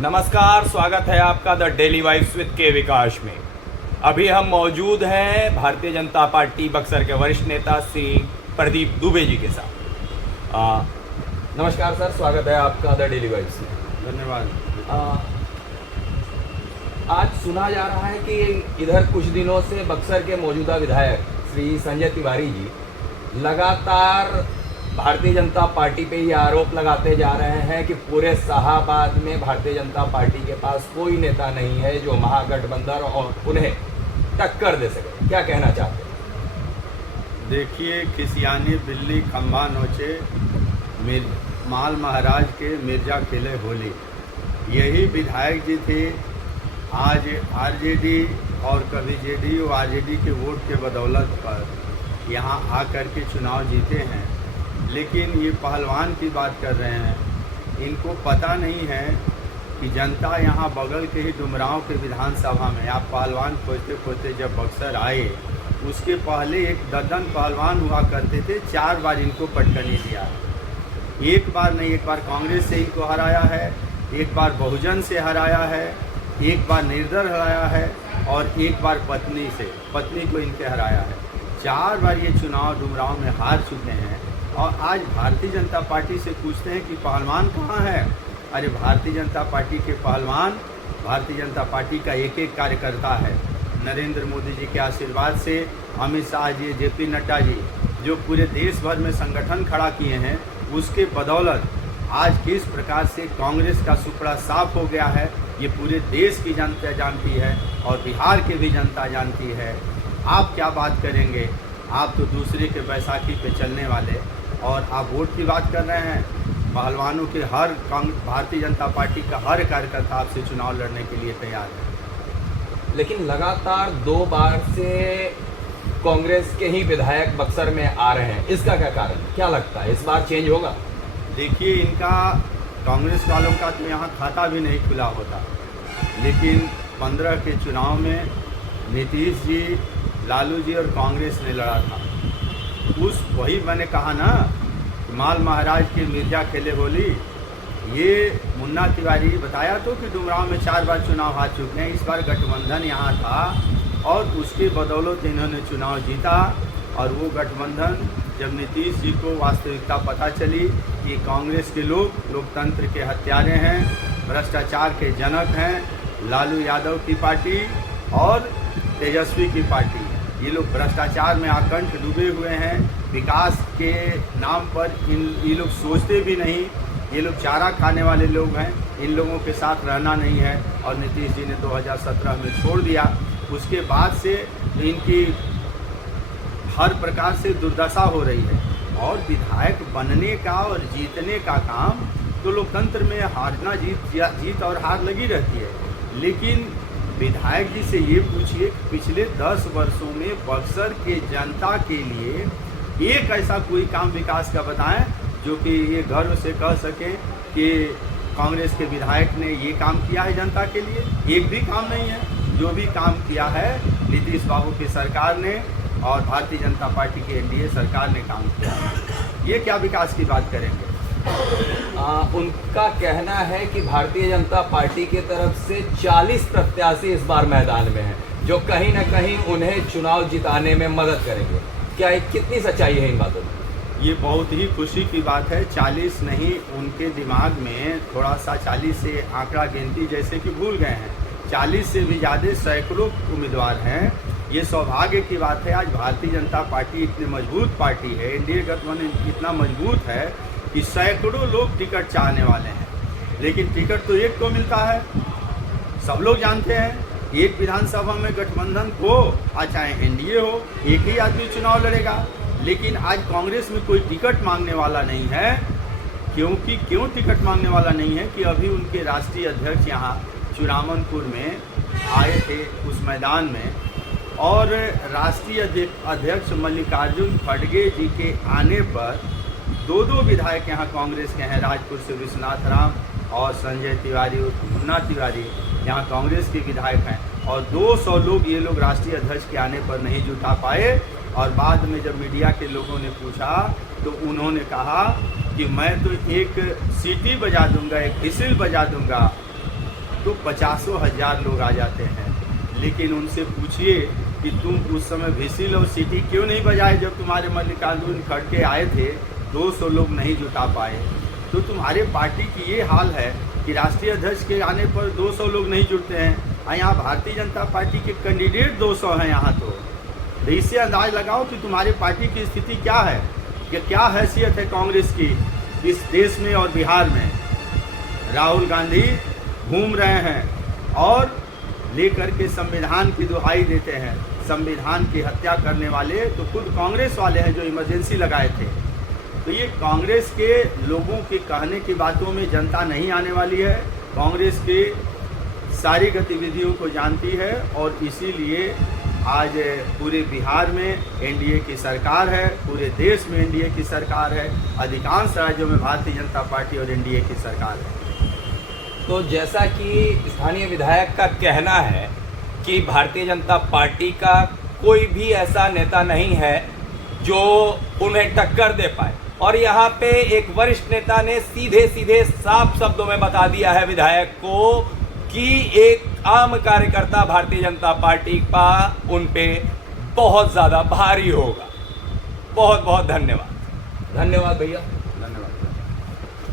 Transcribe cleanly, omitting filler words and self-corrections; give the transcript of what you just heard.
नमस्कार, स्वागत है आपका द डेली वाइब्स विद के विकास में। अभी हम मौजूद हैं भारतीय जनता पार्टी बक्सर के वरिष्ठ नेता श्री प्रदीप दुबे जी के साथ। नमस्कार सर, स्वागत है आपका द डेली वाइब्स में। धन्यवाद। आज सुना जा रहा है कि इधर कुछ दिनों से बक्सर के मौजूदा विधायक श्री संजय तिवारी जी लगातार भारतीय जनता पार्टी पे ये आरोप लगाते जा रहे हैं कि पूरे शाहाबाद में भारतीय जनता पार्टी के पास कोई नेता नहीं है जो महागठबंधन और उन्हें टक्कर दे सके। क्या कहना चाहते हैं? देखिए, खिसियानी बिल्ली खंभा नोचे, माल महाराज के मिर्जा खेले होली। यही विधायक जी थे आज आरजेडी और कभी जेडीयू आरजेडी के वोट के बदौलत पर यहाँ आकर के चुनाव जीते हैं। लेकिन ये पहलवान की बात कर रहे हैं, इनको पता नहीं है कि जनता यहाँ बगल के ही डुमरांव के विधानसभा में आप पहलवान खोजते खोजते जब बक्सर आए, उसके पहले एक दर्जन पहलवान हुआ करते थे। 4 बार इनको पटकनी दिया, एक बार नहीं, एक बार कांग्रेस से इनको हराया है, एक बार बहुजन से हराया है, एक बार निर्दल हराया है और एक बार पत्नी को इनके हराया है। 4 बार ये चुनाव डुमरांव में हार चुके हैं। और आज भारतीय जनता पार्टी से पूछते हैं कि पहलवान कहाँ है? अरे भारतीय जनता पार्टी के पहलवान भारतीय जनता पार्टी का एक एक कार्यकर्ता है। नरेंद्र मोदी जी के आशीर्वाद से अमित शाह जी, जेपी नड्डा जी जो पूरे देश भर में संगठन खड़ा किए हैं, उसके बदौलत आज किस प्रकार से कांग्रेस का सुपड़ा साफ हो गया है, ये पूरे देश की जनता जानती है और बिहार की भी जनता जानती है। आप क्या बात करेंगे? आप तो दूसरे के बैसाखी पे चलने वाले, और आप वोट की बात कर रहे हैं। पहलवानों के भारतीय जनता पार्टी का हर कार्यकर्ता आपसे चुनाव लड़ने के लिए तैयार है। लेकिन लगातार 2 बार से कांग्रेस के ही विधायक बक्सर में आ रहे हैं, इसका क्या कारण? क्या लगता है इस बार चेंज होगा? देखिए, इनका कांग्रेस वालों का तो यहाँ खाता भी नहीं खुला होता, लेकिन 15 के चुनाव में नीतीश जी, लालू जी और कांग्रेस ने लड़ा था। वही मैंने कहा ना, माल महाराज के मिर्जा खेले होली। ये मुन्ना तिवारी बताया तो कि डुमरांव में 4 बार चुनाव हार चुके हैं। इस बार गठबंधन यहाँ था और उसके बदौलत इन्होंने चुनाव जीता। और वो गठबंधन जब नीतीश जी को वास्तविकता पता चली कि कांग्रेस के लोग लोकतंत्र के हत्यारे हैं, भ्रष्टाचार के जनक हैं, लालू यादव की पार्टी और तेजस्वी की पार्टी, ये लोग भ्रष्टाचार में आकंठ डूबे हुए हैं। विकास के नाम पर ये लोग सोचते भी नहीं। ये लोग चारा खाने वाले लोग हैं, इन लोगों के साथ रहना नहीं है। और नीतीश जी ने 2017 में छोड़ दिया। उसके बाद से इनकी हर प्रकार से दुर्दशा हो रही है। और विधायक बनने का और जीतने का काम तो लोकतंत्र में हारना जीत और हार लगी रहती है। लेकिन विधायक जी से ये पूछिए कि पिछले 10 वर्षों में बक्सर के जनता के लिए एक ऐसा कोई काम विकास का बताएं जो कि ये गर्व से कह सकें कि कांग्रेस के विधायक ने ये काम किया है जनता के लिए। एक भी काम नहीं है। जो भी काम किया है नीतीश बाबू की सरकार ने और भारतीय जनता पार्टी की एनडीए सरकार ने काम किया है। ये क्या विकास की बात करेंगे? उनका कहना है कि भारतीय जनता पार्टी की तरफ से 40 प्रत्याशी इस बार मैदान में हैं, जो कहीं ना कहीं उन्हें चुनाव जिताने में मदद करेंगे। क्या कितनी सच्चाई है इन बातों में? ये बहुत ही खुशी की बात है। 40 नहीं, उनके दिमाग में थोड़ा सा 40 से आंकड़ा गिनती जैसे कि भूल गए हैं। 40 से भी ज़्यादा सैकड़ों उम्मीदवार हैं। ये सौभाग्य की बात है। आज भारतीय जनता पार्टी इतनी मजबूत पार्टी है, एनडीए गठबंधन इतना मजबूत है कि सैकड़ों लोग टिकट चाहने वाले हैं। लेकिन टिकट तो एक को मिलता है। सब लोग जानते हैं एक विधानसभा में गठबंधन को, चाहे एनडीए हो, एक ही आदमी चुनाव लड़ेगा। लेकिन आज कांग्रेस में कोई टिकट मांगने वाला नहीं है। क्यों टिकट मांगने वाला नहीं है कि अभी उनके राष्ट्रीय अध्यक्ष यहाँ चुरामनपुर में आए थे उस मैदान में, और राष्ट्रीय अध्यक्ष मल्लिकार्जुन खड़गे जी के आने पर 2 विधायक यहाँ कांग्रेस के हैं। राजपुर से विश्वनाथ राम और संजय तिवारी और मुन्ना तिवारी यहाँ कांग्रेस के विधायक हैं। और 200 लोग ये लोग राष्ट्रीय अध्यक्ष के आने पर नहीं जुटा पाए। और बाद में जब मीडिया के लोगों ने पूछा तो उन्होंने कहा कि मैं तो एक सीटी बजा दूंगा, एक व्हिसिल बजा दूंगा तो 50,000 लोग आ जाते हैं। लेकिन उनसे पूछिए कि तुम उस समय व्हिसिल और सीटी क्यों नहीं बजाए जब तुम्हारे मल्लिकार्जुन खड़गे आए थे, 200 लोग नहीं जुटा पाए। तो तुम्हारे पार्टी की ये हाल है कि राष्ट्रीय अध्यक्ष के आने पर 200 लोग नहीं जुड़ते हैं, और यहाँ भारतीय जनता पार्टी के कैंडिडेट 200 हैं यहाँ। तो इससे अंदाज लगाओ कि तुम्हारी पार्टी की स्थिति क्या है, कि क्या हैसियत है कांग्रेस की इस देश में और बिहार में। राहुल गांधी घूम रहे हैं और लेकर के संविधान की दुहाई देते हैं। संविधान की हत्या करने वाले तो खुद कांग्रेस वाले हैं जो इमरजेंसी लगाए थे। तो ये कांग्रेस के लोगों के कहने की बातों में जनता नहीं आने वाली है। कांग्रेस की सारी गतिविधियों को जानती है और इसीलिए आज पूरे बिहार में एनडीए की सरकार है, पूरे देश में एनडीए की सरकार है, अधिकांश राज्यों में भारतीय जनता पार्टी और एनडीए की सरकार है। तो जैसा कि स्थानीय विधायक का कहना है कि भारतीय जनता पार्टी का कोई भी ऐसा नेता नहीं है जो उन्हें टक्कर दे पाए, और यहाँ पे एक वरिष्ठ नेता ने सीधे सीधे साफ शब्दों में बता दिया है विधायक को कि एक आम कार्यकर्ता भारतीय जनता पार्टी का उन पे बहुत ज़्यादा भारी होगा। बहुत बहुत धन्यवाद। धन्यवाद भैया।